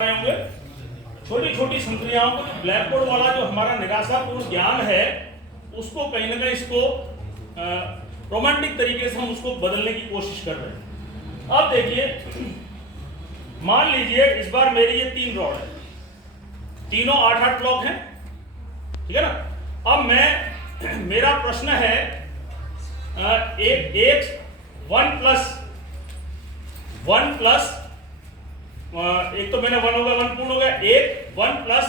होंगे छोटी छोटी संक्रियाओं को ब्लैक बोर्ड वाला जो हमारा निराशापूर्ण ज्ञान है उसको कहीं ना कहीं इसको रोमांटिक तरीके से हम उसको बदलने की कोशिश कर रहे हैं। अब देखिए, मान लीजिए इस बार मेरी ये 3 रॉड है, तीनों 8-8 ब्लॉक हैं, ठीक है ना। अब मेरा प्रश्न है एक 1 प्लस एक तो मैंने 1 हो गया, 1 पूर्ण हो गया, एक 1 प्लस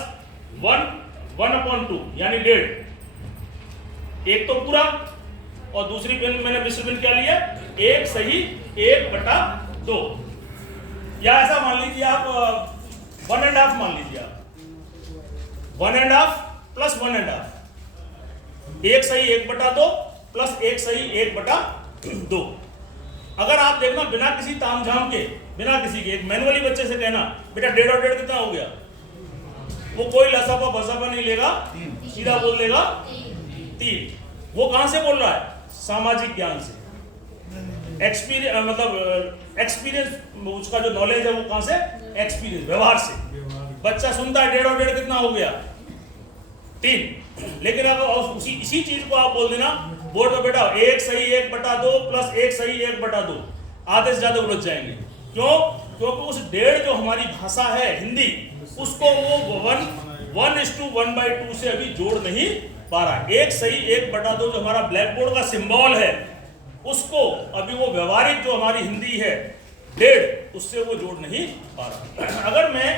1/2 यानी 1.5, एक तो पूरा, और दूसरी बिन मैंने मिश्र बिन क्या लिया, 1 सही 1/2, या ऐसा मान लीजिए आप 1.5 मान लीजिए आप 1.5 प्लस 1.5, 1 सही 1/2 प्लस 1 सही 1/2। अगर आप देखना बिना किसी तामझाम के, बिना किसी के, एक मैनुअली बच्चे से कहना बेटा 1.5 और 1.5 कितना हो गया, वो कोई लसापा बसापा नहीं लेगा, सीधा बोल देगा 3। वो कहां से बोल रहा है? सामाजिक ज्ञान से, एक्सपीरियंस, मतलब एक्सपीरियंस, उसका जो नॉलेज है वो कहां से? एक्सपीरियंस, व्यवहार से। बच्चा सुनता है 1.5 और 1.5 कितना हो गया, 3। लेकिन अगर इसी चीज को आप बोल देना बोर्ड में, बेटा 1 सही 1/2 प्लस 1 सही 1/2, आधे से ज्यादा उलझ जाएंगे। क्यों? क्योंकि उस 1.5 जो हमारी भाषा है हिंदी, उसको वो 1:1/2 से अभी जोड़ नहीं पा रहा। 1 सही 1/2 जो हमारा ब्लैक बोर्ड का सिंबल है, उसको अभी वो व्यवहारिक जो हमारी हिंदी है 1.5, उससे वो जोड़ नहीं पा रहा। अगर मैं,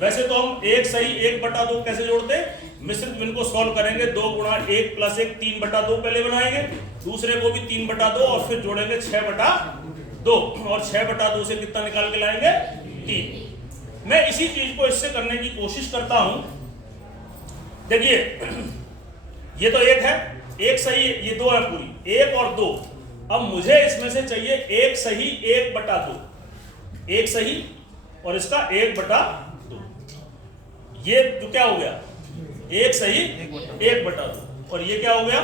वैसे तो हम 1 सही 1/2 कैसे जोड़ते, मिश्रित भिन्न को सॉल्व करेंगे, 2 गुणा 1 प्लस 1 3/2 पहले बनाएंगे, दूसरे को भी 3/2 और फिर जोड़ेंगे 6/2, और 6/2 से कितना निकाल के लाएंगे, 3। मैं इसी चीज को इससे करने की कोशिश करता हूं। देखिए ये तो 1 है, 1 सही, ये 2 है पूरी, 1 और 2। अब मुझे इसमें से चाहिए 1 सही 1/2, 1 सही और इसका 1/2। ये तो क्या हो गया, 1 सही 1/2, और ये क्या हो गया,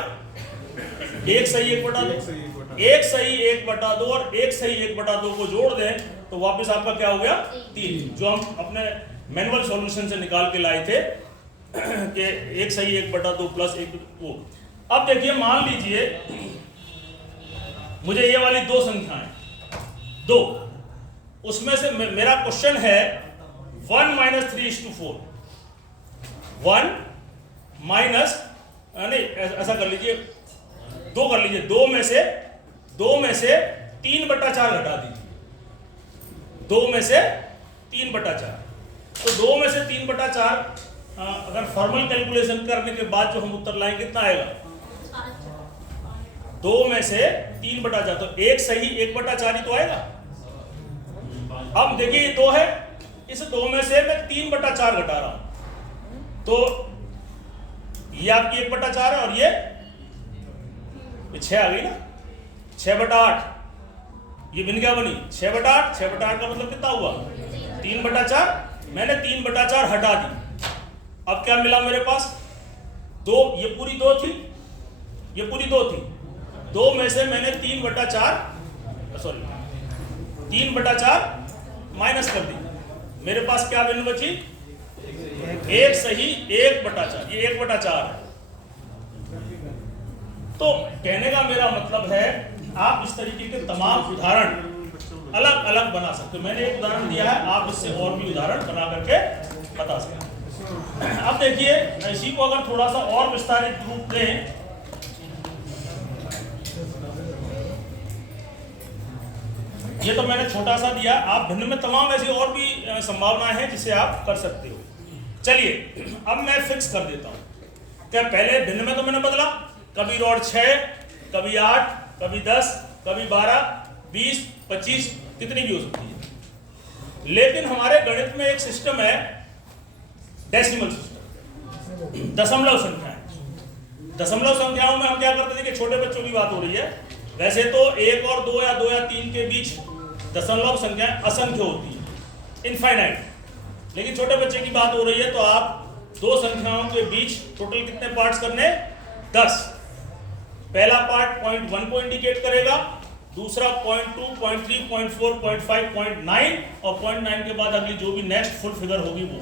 1 सही 1/2। 1 सही 1/2 और 1 सही 1/2 को जोड़ दें तो वापस आपका क्या हो गया, 3, जो हम अपने मैनुअल सॉल्यूशन से निकाल के लाए थे कि 1 सही 1/2 प्लस 1 वो। अब देखिए, मान लीजिए मुझे ये वाली 2 संख्याएं, 2, उसमें से मेरा क्वेश्चन है 1 - 3:4, 1 माइनस, नहीं ऐसा कर लीजिए, 2 कर लीजिए, 2 में से 3/4 घटा दीजिए, 2 में से 3/4। तो 2 में से 3/4 अगर फॉर्मल कैलकुलेशन करने के बाद जो हम उत्तर लाएंगे कितना आएगा, 2 में से 3/4, तो 1 सही 1/4 ही तो आएगा। अब देखिए ये 2 है, इस 2 में से मैं 3/4 घटा रहा हूं, तो ये आपकी 1/4 है और ये 6 आ गई ना, 6/8। ये बिन क्या बनी, 6/8। 6/8 का मतलब कितना हुआ, 3/4। मैंने 3/4 हटा दी, अब क्या मिला मेरे पास, 2, ये पूरी 2 थी, ये पूरी 2 थी, 2 में से मैंने 3/4 माइनस कर दी, मेरे पास क्या बिन बची, 1 सही 1/4, ये 1/4 है। तो कहने का मेरा मतलब है, आप इस तरीके के तमाम उदाहरण अलग अलग बना सकते हो। मैंने एक उदाहरण दिया है, आप इससे और भी उदाहरण बना करके बता सकते हैं। अब देखिए, इसी को अगर थोड़ा सा और विस्तारित रूप दें, ये तो मैंने छोटा सा दिया, आप भिन्न में तमाम ऐसी और भी संभावनाएं हैं जिसे आप कर सकते हो। चलिए अब मैं फिक्स कर देता हूं। क्या पहले भिन्न में तो मैंने बदला, कभी रॉड 6, कभी 8, कभी 10, कभी 12, 20, 25, कितनी भी हो सकती है। लेकिन हमारे गणित में एक सिस्टम है, डेसिमल सिस्टम, दशमलव संख्याएं। दशमलव संख्याओं में हम क्या करते थे कि छोटे बच्चों की बात हो रही है, वैसे तो 1 और 2 या 2 या 3 के बीच दशमलव संख्याएं असंख्य होती है, इनफाइनाइट। लेकिन छोटे बच्चे की बात हो रही है, तो आप 2 संख्याओं के बीच टोटल कितने पार्ट्स करने, 10। पहला पार्ट पॉइंट 1 को इंडिकेट करेगा, दूसरा 0.2, 0.3, 0.4, 0.5, 0.9 और 0.9 के बाद अगली जो भी नेक्स्ट फुल फिगर होगी वो